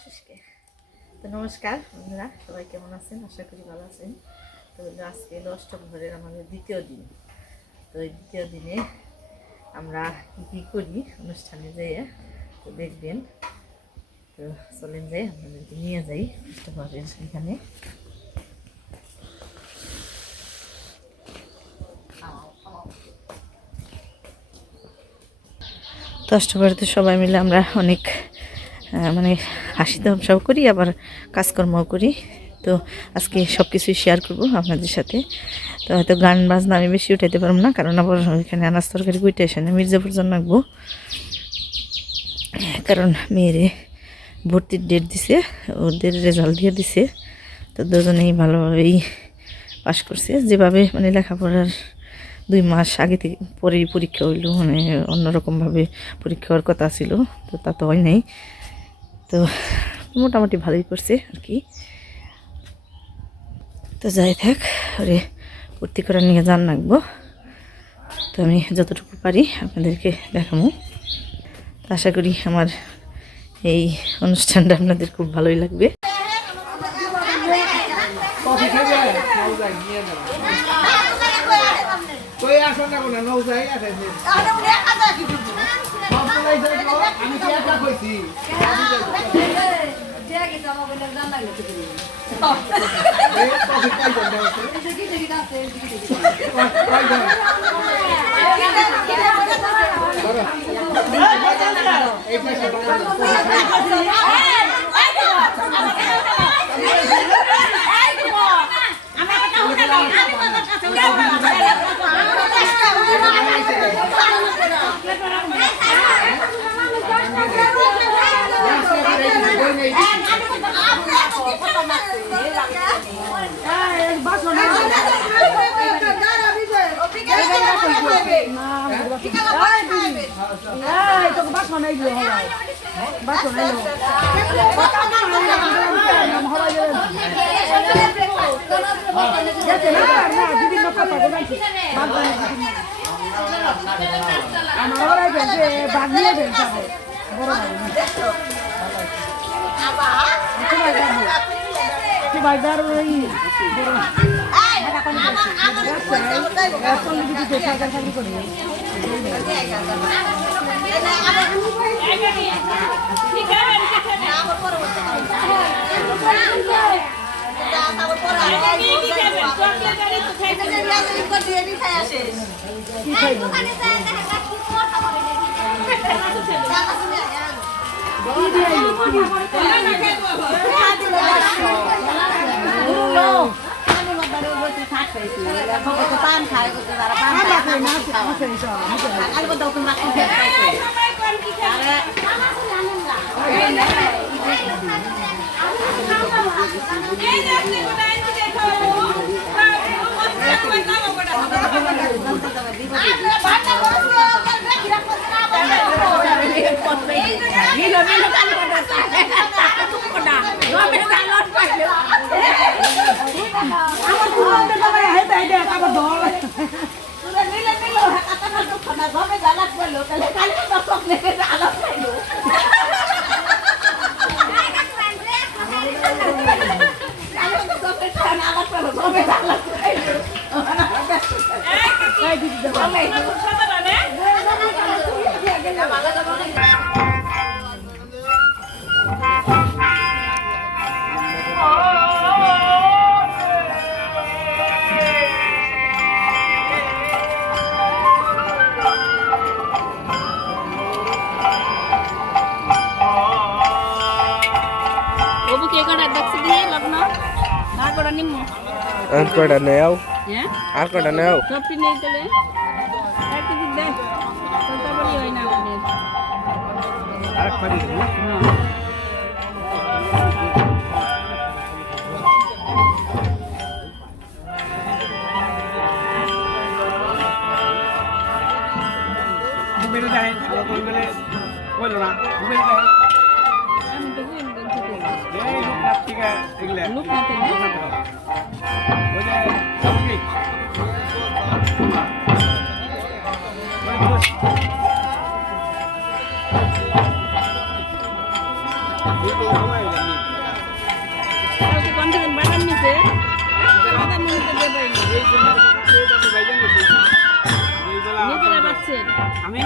চাষকে তো নমস্কার বন্ধুরা, সবাই কেমন আছেন? আশা করি ভালো আছেন। তো আজকে হলো অষ্টপ্রহরের আমাদের দ্বিতীয় দিন। তো এই দ্বিতীয় দিনে আমরা কী করি অনুষ্ঠানে যেয়ে তো দেখবেন। তো চলেন যাই, আপনাদেরকে নিয়ে যাই অষ্টপ্রহরের এখানে। তো অষ্টপ্রহরেতে সবাই মিলে আমরা অনেক মানে হাসি তামাশাও করি, আবার কাজকর্মও করি। তো আজকে সব কিছুই শেয়ার করবো আপনাদের সাথে। তো হয়তো গান বাজনা আমি বেশি উঠাইতে পারবো না, কারণ আবার এখানে আনাজ তরকারি উঠে আসে না, মির্জাপুর জন্য আঁকবো। কারণ মেয়েরে ভর্তির ডেট দিছে, ওদের রেজাল্ট দিয়ে দিছে। তো দুজনেই ভালোভাবেই পাস করছে, যেভাবে মানে লেখাপড়ার 2 মাস আগে থেকে পরেই পরীক্ষা হইল, মানে অন্যরকমভাবে পরীক্ষা হওয়ার কথা ছিল, তো তা তো হয় নাই। তো মোটামুটি ভালোই করছে আর কি। তো যাই থাক, ওরে ভর্তি করা নিয়ে জান রাখবো। তো আমি যতটুকু পারি আপনাদেরকে দেখাবো। আশা করি আমার এই অনুষ্ঠানটা আপনাদের খুব ভালোই লাগবে। আর কয়টা নেও, আর কয়টা নেও, সবটি নেই তাহলে এক কেজি দে, কোনটা বলি হয় না আমাদের আরেকটা দিন না। দুবেলে যায় আর দুবেলে কইলো না, দুবেলে যায় আমি তো কোন দিন থেকে এই লোক রাত্রিকা এগুলা লোক নাতে না ওই যে সবজি Thank you. কনফিডেন্ট বানান নিছে বানান নিতে দেবে নিজেরা পাচ্ছেন আমি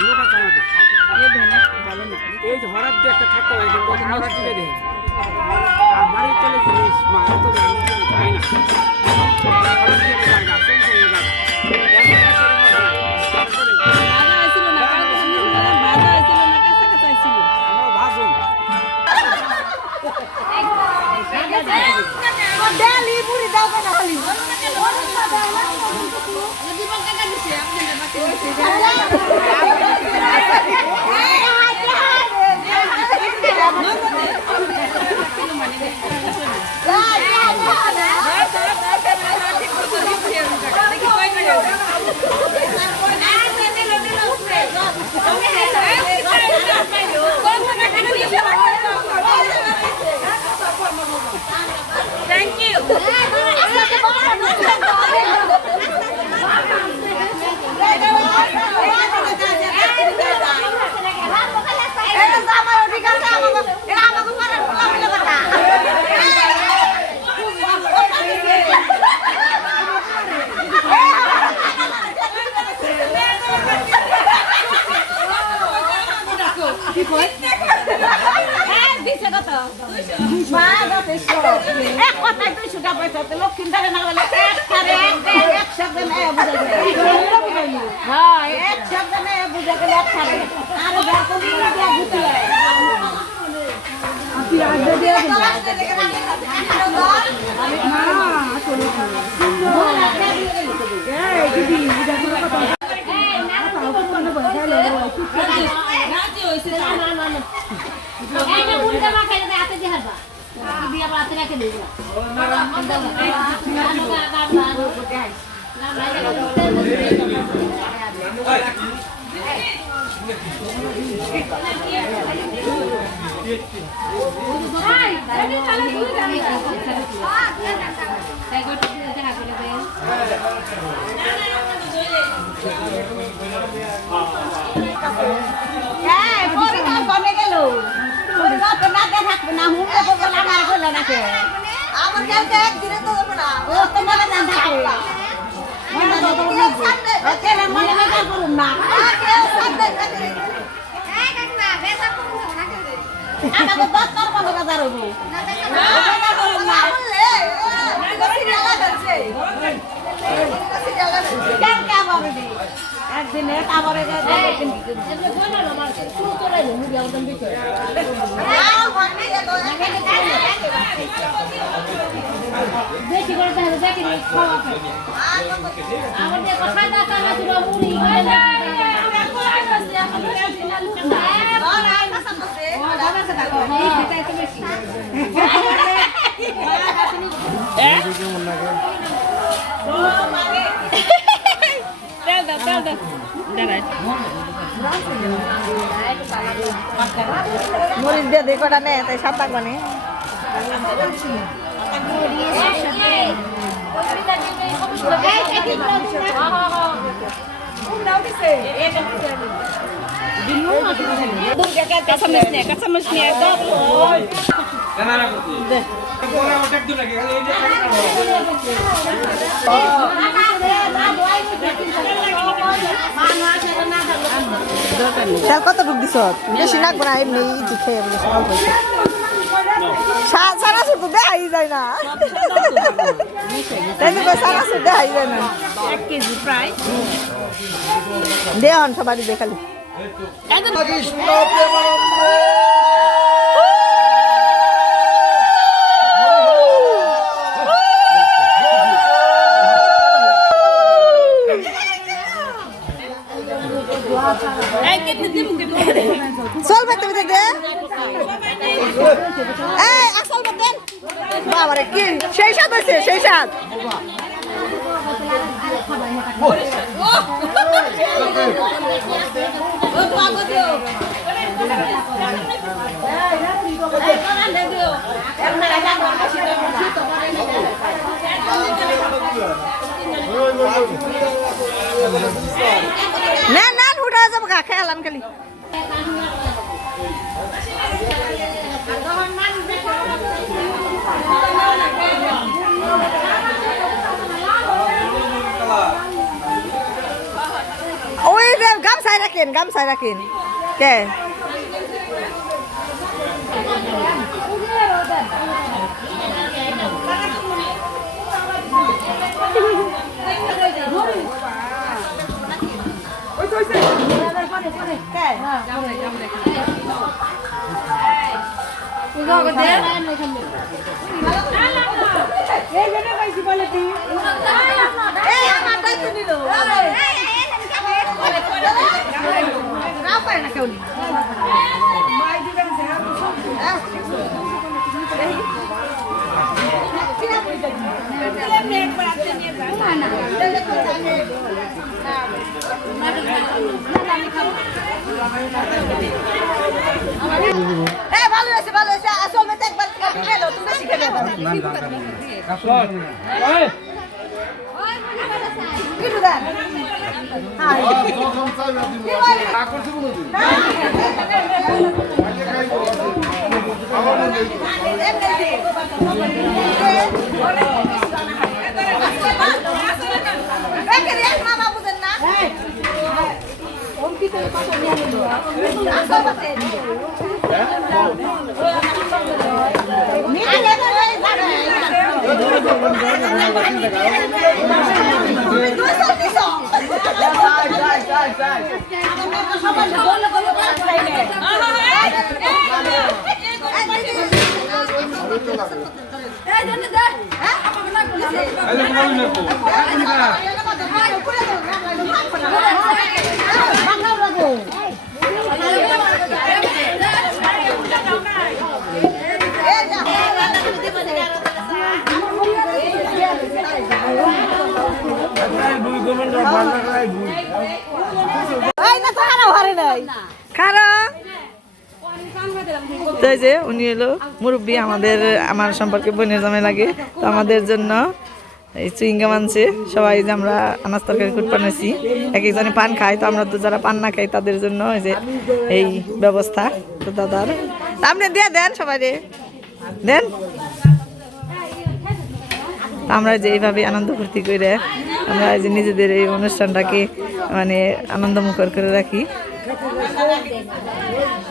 লোটা চালাতে এই ভেনে ভালো না এই যে হঠাৎ দিয়ে একটা থাকতে হয় কিন্তু হঠাৎ দিয়ে দেয় আর বাড়ি চলে জিনিস মা এত যায় না হঠাৎ দিয়ে যায় না সেন্স হয়ে যায় বাধা হয়েছিল না কারো কোনো কিছু না বাধা হয়েছিল না কাঁচা কাঁচা ছিল আমরা ভাজুন ডালি পুরি দাও না খালি জীবন কাকা দিছে আপনাদের বাকি Thank you. মরিচ দিয়ে দিয়ে কটা নেই তাই সাত লাগবে না চাল কত ঢুক দিছ বেশি নাকবো না এমনি খেয়ে অল্প সারা সুর তো দেখাই যায় না সারা সুর দেখাই যায় না 1 কেজি প্রায় দেহন সবারই দেখালি চলবে তুমি দে আসল দেন বাবারে কি সেই স্বাদ হয়েছে সেই স্বাদ না না উঠা যাবো খেয়ালাম খালি ওই যে গামছাই রাখেন কে ভালো আছে আসল মেতে একবার খেলো তুমি বেশি খেলে কিটু দেন মামা বুঝেন না যে উনি এলো মুরব্বী আমার সম্পর্কে বোনের জামাই লাগে তো আমাদের জন্য এই চুইংগাম আনছে সবাই যে আমরা আনাজ তরকারি কুট বানাইছি এক একজনে পান খাই তো আমরা তো যারা পান না খাই তাদের জন্য এই যে এই ব্যবস্থা তো দাদার আপনি দিয়ে দেন সবাই দেন আমরা যে এইভাবে আনন্দ ফুর্তি করে আমরা যে নিজেদের এই অনুষ্ঠানটাকে মানে আনন্দমুখর করে রাখি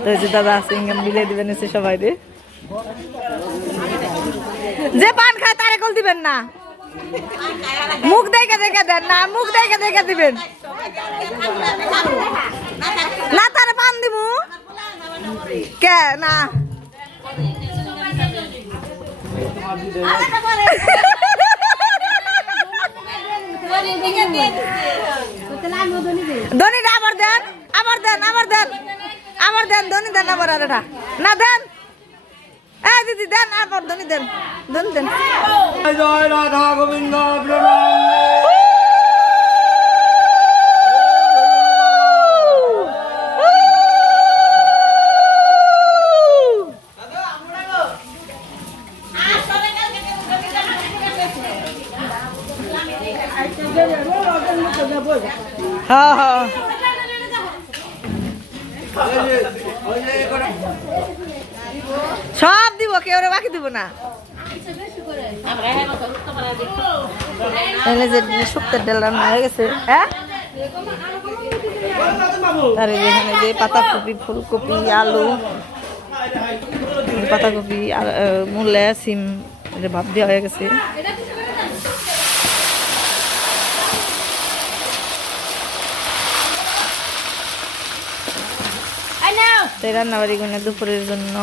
তো যে দাদা আছে ইনকাম বিলে দিবেন এসে সবাই যে পান খায় তারে কল দিবেন না মুখ দেখে দেন না মুখ দেখে দিবেন না তারে পান দিব কে না ধনীটা আবার দেন ধনী দেন আবার আরেটা না দেন এই দিদি দেন আবার ধনী দেন জয় রাধা গোবিন্দ হ্যাঁ সব দিব কেউ বাকি দিব না শুক্তের ডাল রান্না হয়ে গেছে হ্যাঁ আর এখানে যে পাতাকপি ফুলকপি আলু পাতাকপি মূলা সিম ভাব দেওয়া হয়ে গেছে রান্নাবাড়ি গুনে দুপুরের জন্য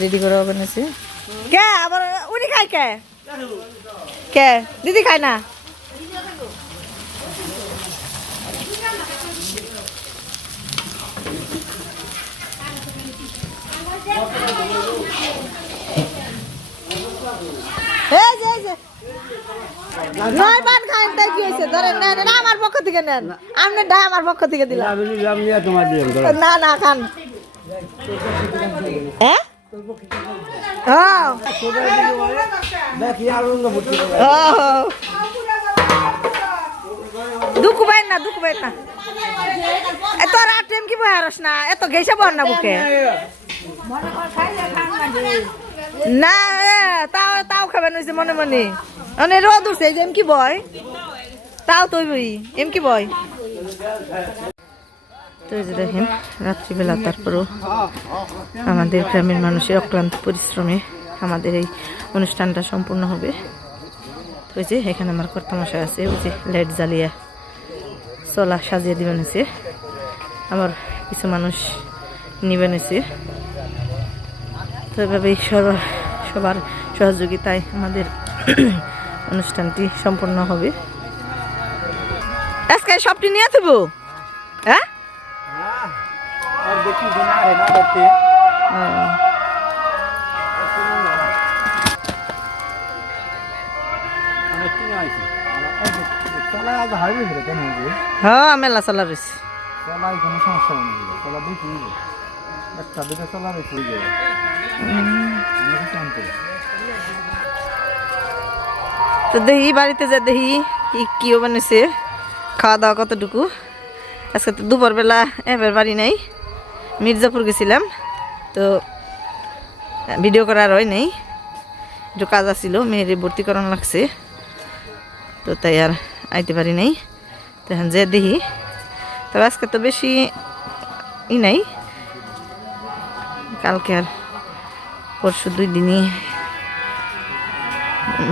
রেডি করে বানিয়েছে কে আবার উনি খায় কে দিদি খায় না নয় পান খান তাই কি হয়েছে ধরেন নেন না আমার পক্ষ থেকে নেন আপনি ডাই আমার পক্ষ থেকে দিলাম না না খান হ্যাঁ দুঃখ পাই না এত রাত টাইম কি বহারস না এত গেছে বর না বুকে না তাও তাও খাবেন হয়েছে মনে মনে মানে রোদ উঠছে এই যে এম কি বয় তাও তো এম কি বয় তো এই যে দেখেন রাত্রিবেলা তারপরও আমাদের গ্রামের মানুষের অক্লান্ত পরিশ্রমে আমাদের এই অনুষ্ঠানটা সম্পূর্ণ হবে। তো ওই যে এখানে আমার কর্তামশাই আছে, ওই যে লাইট জ্বালিয়ে চলা সাজিয়ে দিবেন হয়েছে, আবার কিছু মানুষ নিবেন হয়েছে। তো এভাবেই সবার সহযোগিতায় আমাদের অনুষ্ঠানটি সম্পন্ন হবে। আজকে সবটি নিয়ে থাকবো হ্যাঁ আর দেখি যে না রে না দেখতে অনেক কিনে আইছি চলা আজ হাইওয়ে ধরে কেন হবে হ্যাঁ মেলা চলা রয়েছে। চলাই কোনো সমস্যা নেই, চলা দেখি একটা দুটো চলা রেখে যাবে তো দেখি বাড়িতে যা দেখি কিও বানিয়েছে, খাওয়া দাওয়া কতটুকু। আজকে তো দুপুরবেলা এবার বাড়ি নাই, মির্জাপুর গেছিলাম, তো ভিডিও করার হয় নাই, একটু কাজ আসছিল, মেয়ের ভর্তি করানো লাগছে, তো তাই আর আইতে পারি নাই। তো এখন যে দেখি, তবে আজকে তো বেশি নাই, কালকে আর পরশু 2 দিনই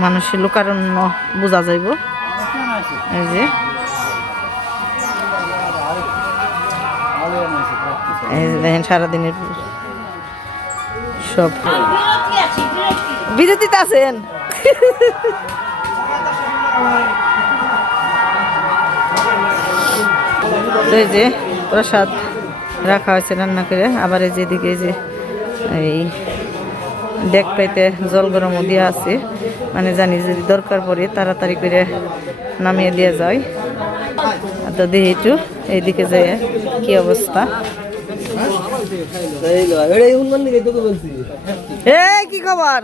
মানুষের লোকারণ্য বোঝা যাইব। এই যে দেখেন সারাদিনের সব বিরতিতে আছেন। এই যে প্রসাদ রাখা হয়েছে রান্না করে, আবার এই যেদিকে যে এই ডেক পাইতে জল গরমও দেওয়া আছে, মানে জানি যদি দরকার পড়ে তাড়াতাড়ি করে নামিয়ে দেওয়া যায়। তো দেখি একটু এইদিকে যায় কি অবস্থা। কি খবর?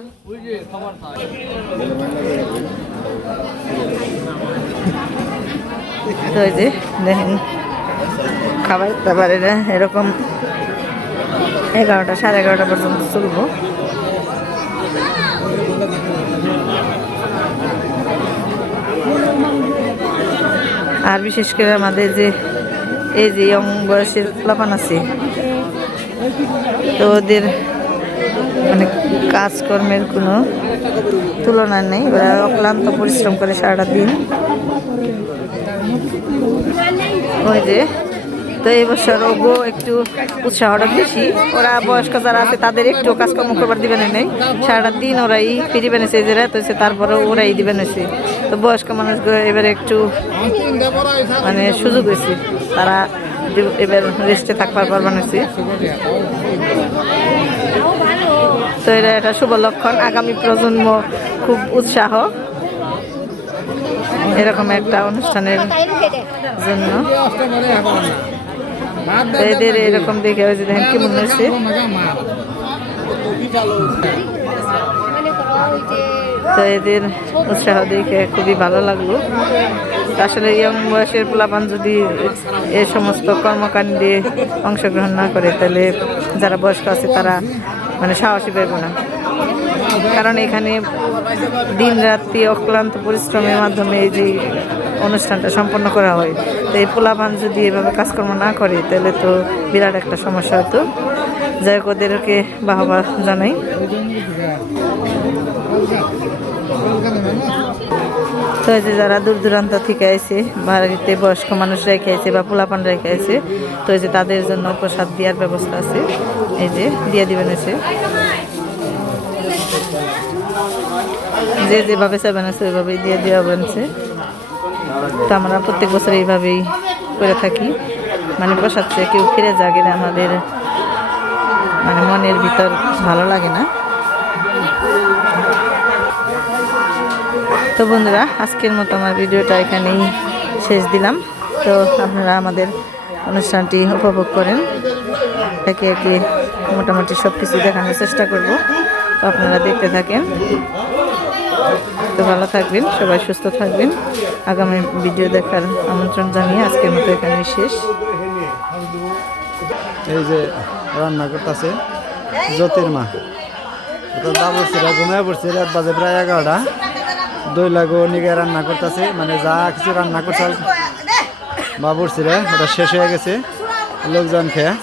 তো এই যে দেখেন খাবার দাবারেরা এরকম 11টা 11:30 পর্যন্ত চলবো। আর বিশেষ করে আমাদের যে এই যে ইয়ং বয়সের পোলাপান আছে, তো ওদের মানে কাজকর্মের কোনো তুলনা নেই, ওরা অক্লান্ত পরিশ্রম করে সারাটা দিন। ওই যে তো এই বছর ওগো একটু উৎসাহটা বেশি, ওরা বয়স্ক যারা আছে তাদের একটু কাজকর্ম করবার দিবেন নেই, সারাটা দিন ওরাই ফিরি বেনেছে যে রাত হয়েছে, তারপরে ওরাই দিবেন হয়েছে। তো বয়স্ক মানুষগুলো এবারে একটু মানে সুযোগ হয়েছে, তারা এবার রেস্টে থাকবার পারবেন হয়েছে। তো এটা একটা শুভ লক্ষণ, আগামী প্রজন্ম খুব উৎসাহ এরকম একটা অনুষ্ঠানের জন্য। এদের এরকম দেখে হয়েছে, দেখেন কি মনে হয়েছে। তো এদের উৎসাহ দেখে খুবই ভালো লাগলো। আসলে ইয়ং বয়সের পোলাপান যদি এ সমস্ত কর্মকাণ্ডে অংশগ্রহণ না করে, তাহলে যারা বয়স্ক আছে তারা মানে সাহসী পাইব না, কারণ এখানে দিন রাত্রি অক্লান্ত পরিশ্রমের মাধ্যমে এই যে অনুষ্ঠানটা সম্পন্ন করা হয়। তো এই পোলাপান যদি এভাবে কাজকর্ম না করে তাহলে তো বিরাট একটা সমস্যা হতো। যাই হোক, ওদেরকে বাহবা জানাই। তো এই যে যারা দূর দূরান্ত থেকে আইছে, বাড়িতে বয়স্ক মানুষ রেখে আইছে বা পোলাপান রেখে আইছে, তো এই যে তাদের জন্য প্রসাদ দেওয়ার ব্যবস্থা আছে, এই যে দিয়ে দিবেন এসে, যে যেভাবে চাইবেন আছে ওইভাবেই দিয়ে দেওয়া বলছে। তো আমরা প্রত্যেক বছর এইভাবেই করে থাকি, মানে প্রসাদ চেয়ে কেউ ফিরে যা গেলে আমাদের মানে মনের ভিতর ভালো লাগে না। তো বন্ধুরা, আজকের মতো আমার ভিডিওটা এখানেই শেষ দিলাম। তো আপনারা আমাদের অনুষ্ঠানটি উপভোগ করেন, একে একে মোটামুটি সব কিছু দেখানোর চেষ্টা করব, তো আপনারা দেখতে থাকেন। তো ভালো থাকবেন, সবাই সুস্থ থাকবেন। আগামী ভিডিও দেখার আমন্ত্রণ জানিয়ে আজকের মতো এখানেই শেষ। এই যে রান্না করতেছে জ্যোতির মা, বাবুর্চিরা ঘুমিয়ে পড়ছে, রাত বাজে প্রায় 11টা। দই লাগো নিগে রান্না করতেছে, মানে যা কিছু রান্না করছে বাবুর্চিরা ওটা শেষ হয়ে গেছে লোকজন খেয়ে।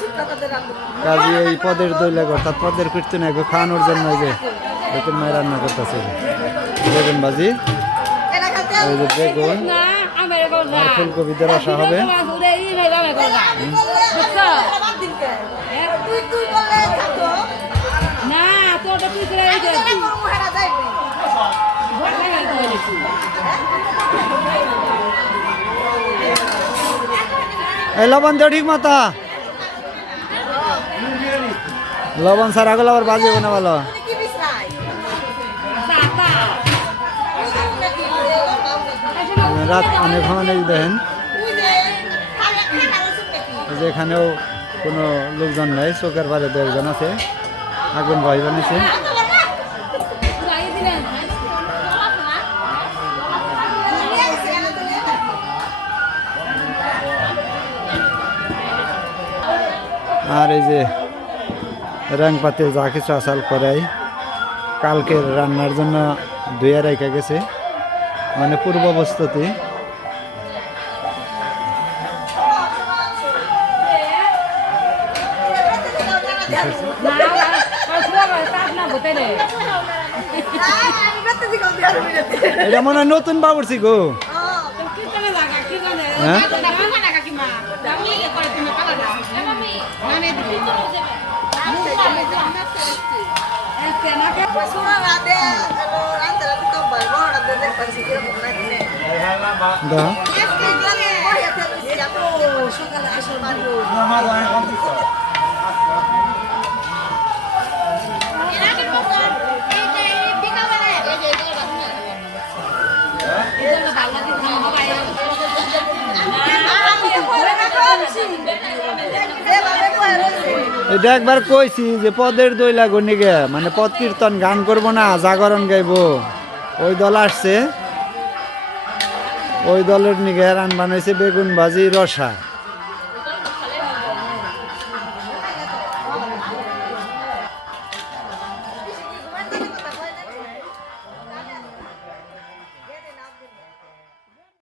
কাজে এই পদের দই লাগো অর্থাৎ পদের কীর্তন এগো খাওয়ানোর জন্য এই যে বেতন মায় রান্না করতেছে। বেগুন ভাজি, এই যে বেগুন না আমার গো না আর ফুলকপিতে রসা হবে। না তো ওটা তুই করে এই দিবি এই লবণ দিও ঠিক মতো, লবণ সারা গেলে আবার বাজে না ভালো। রাত অনেক অনেক দেখেন যে এখানেও কোনো লোকজন নেই, চোখের বারে 2 জন আছে, আগুন ভয় বানিয়েছে। আর এই যে রং পাতে যা কিছু আসাল করাই কালকের রান্নার জন্য ধুয়ে রেখে গেছে, মানে পূর্ব অবস্থাতে। এটা মনে হয় নতুন বাবুর্চি গো। হ্যাঁ এটা একবার কইছি যে পদের দই লাগো নিগে, মানে পদ কীর্তন গান করবো না, জাগরণ গাইবো। ওই দল আসছে, ওই দলের নিগে রান বানাইছে বেগুন ভাজি রসা।